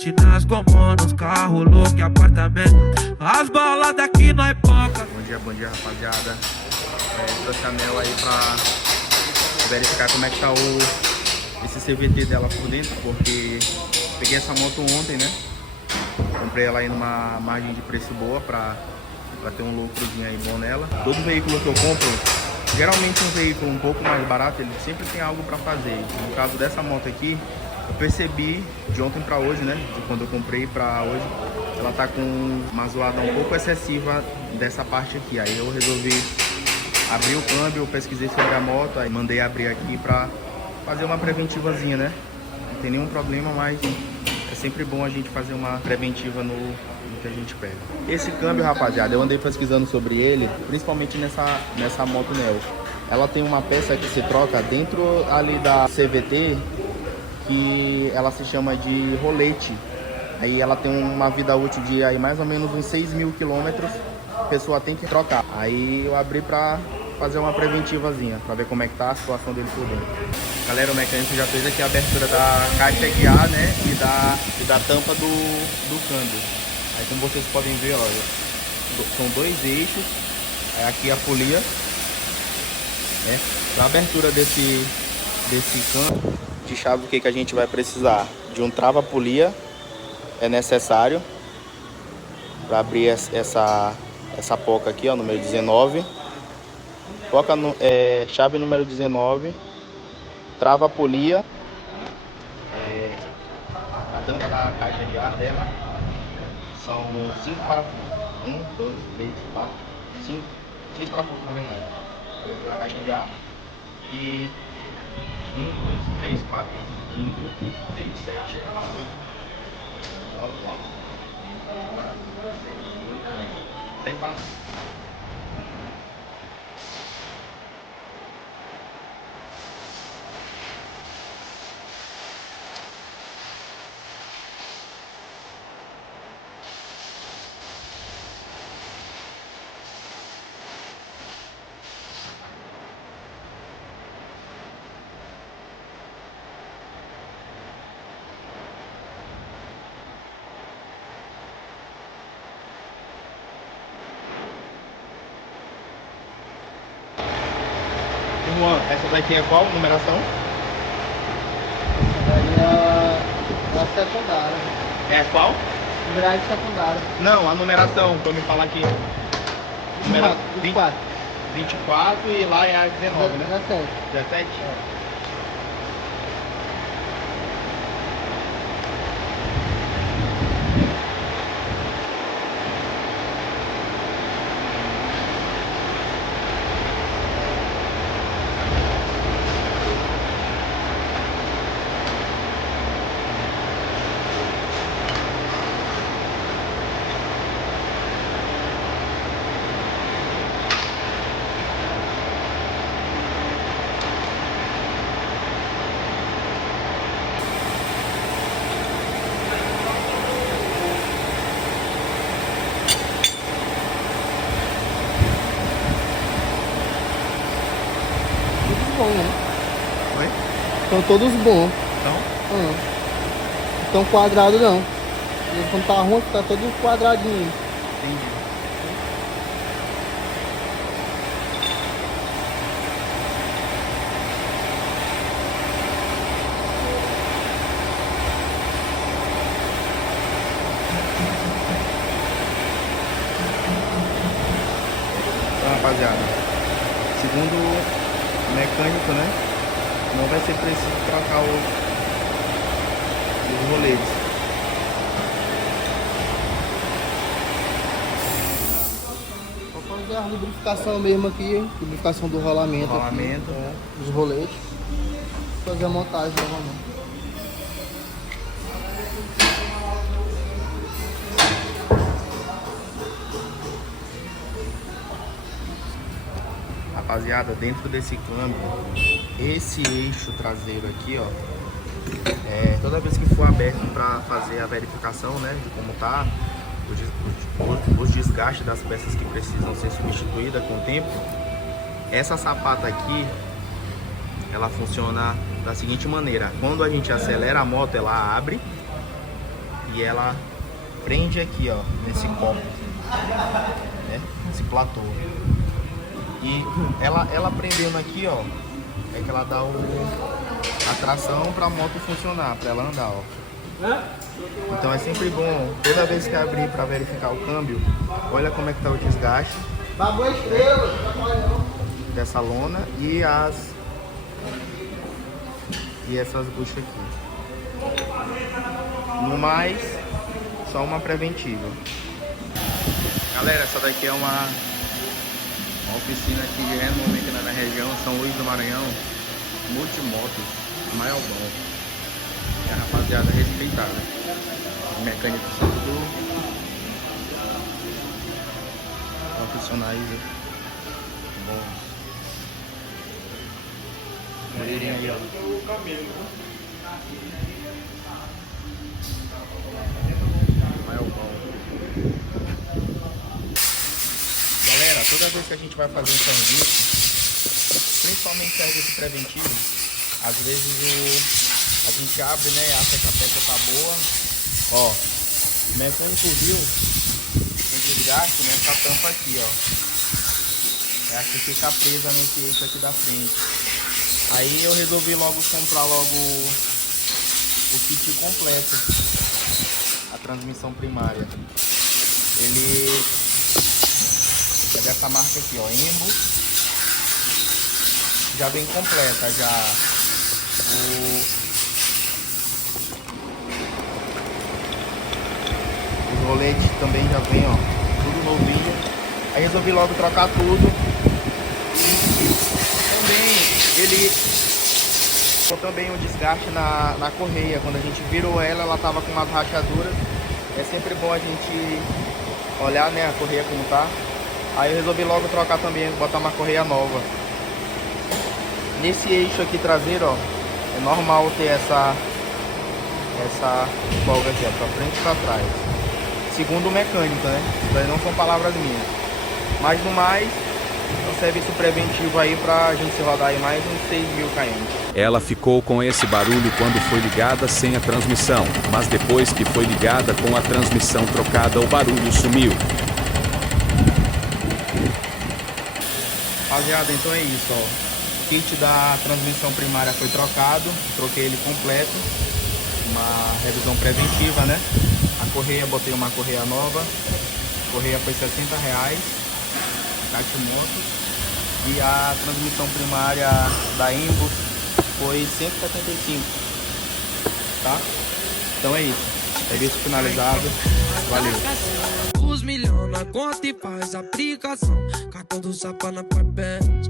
Noite nas comunas, carro louco e apartamento. As balas daqui nós poca. Bom dia rapaziada. Trouxe a Mel aí pra verificar como é que tá esse CVT dela por dentro, porque peguei essa moto ontem, né? Comprei ela aí numa margem de preço boa pra ter um lucrozinho aí bom nela. Todo veículo que eu compro, geralmente um veículo um pouco mais barato, ele sempre tem algo pra fazer. No caso dessa moto aqui, eu percebi de ontem pra hoje, né? De quando eu comprei pra hoje, ela tá com uma zoada um pouco excessiva dessa parte aqui. Aí eu resolvi abrir o câmbio, eu pesquisei sobre a moto, aí mandei abrir aqui pra fazer uma preventivazinha, né? Não tem nenhum problema, mas é sempre bom a gente fazer uma preventiva no que a gente pega. Esse câmbio, rapaziada, eu andei pesquisando sobre ele, principalmente nessa moto Neo. Ela tem uma peça que se troca dentro ali da CVT, que ela se chama de rolete. Aí ela tem uma vida útil de aí mais ou menos uns 6.000 quilômetros. A pessoa tem que trocar. Aí eu abri pra fazer uma preventivazinha, pra ver como é que tá a situação dele por dentro. Galera, o mecânico já fez aqui a abertura da caixa de ar, né? E da tampa do câmbio. Aí como vocês podem ver, ó, são dois eixos. Aí aqui a polia, né? Para a abertura desse câmbio de chave, o que a gente vai precisar? De um trava-polia, é necessário para abrir essa poca aqui, ó, número 19. Poca chave número 19, trava-polia, a tampa da caixa de ar dela. São 5 parafusos. 1, 2, 3, 4, 5. 6 parafusos na verdade. A caixa de ar. E 1, 2, 3, 4, 5, 6, 7, 9, 10 parafusos. Essa daqui é qual numeração? Essa daí é a secundária. É qual? Grade secundária. Não, a numeração, pra eu me falar aqui. 24. 24 e lá é a 19, né? 17. 17? Bom, né? Oi? São todos bons. Então? Estão quadrados não. E quando tá ruim, tá todo quadradinho. Entendi. Então, rapaziada, segundo o mecânico, né, não vai ser preciso trocar os roletes. Vou fazer a lubrificação mesmo aqui, lubrificação do rolamento. Rolamento. Aqui, dos roletes. Fazer a montagem novamente. Rapaziada, dentro desse câmbio, esse eixo traseiro aqui, ó, toda vez que for aberto para fazer a verificação, né, de como tá os desgastes das peças que precisam ser substituídas com o tempo, essa sapata aqui, ela funciona da seguinte maneira: quando a gente acelera a moto, ela abre, E ela prende aqui, ó, nesse copo, né? Esse platô. E ela prendendo aqui, ó, é que ela dá a tração para a moto funcionar, para ela andar, ó. Então é sempre bom, toda vez que abrir para verificar o câmbio, olha como é que tá o desgaste dessa lona e essas buchas aqui. No mais, só uma preventiva. Galera, essa daqui é uma oficina aqui de renome aqui na região, São Luís do Maranhão, Multimotos, Maiobão. É a rapaziada respeitada. Os mecânicos são tudo profissionais bons. Moreirinho aí, ó. Maiobão. Galera, toda vez que a gente vai fazer um serviço, principalmente serviço preventivo, às vezes a gente abre, né, acha que a peça tá boa. Ó, o mecânico viu tem desgaste nessa tampa aqui, ó. É a que fica presa nesse eixo aqui da frente. Aí eu resolvi logo comprar o kit completo, a transmissão primária. Ele é dessa marca aqui, ó, Embo. Já vem completa, já os roletes também já vem, ó, tudo novinho. Aí resolvi logo trocar tudo. E também ele também um desgaste na correia. Quando a gente virou ela tava com umas rachaduras. É sempre bom a gente olhar, né, a correia como tá. Aí eu resolvi logo trocar também, botar uma correia nova. Nesse eixo aqui traseiro, ó, é normal ter essa folga aqui, ó, pra frente e pra trás. Segundo o mecânico, né? Isso daí não são palavras minhas. Mas no mais, é um serviço preventivo aí pra gente se rodar aí mais uns 6.000 km. Ela ficou com esse barulho quando foi ligada sem a transmissão, mas depois que foi ligada com a transmissão trocada, o barulho sumiu. Rapaziada, então é isso, ó. O kit da transmissão primária foi trocado, troquei ele completo. Uma revisão preventiva, né? A correia, botei uma correia nova. A correia foi R$60, Catimoto. E a transmissão primária da Embo foi 175, tá? Então é isso. Serviço finalizado. Valeu. Os milhões na conta e faz aplicação. Cartão do Sapa na Parpés.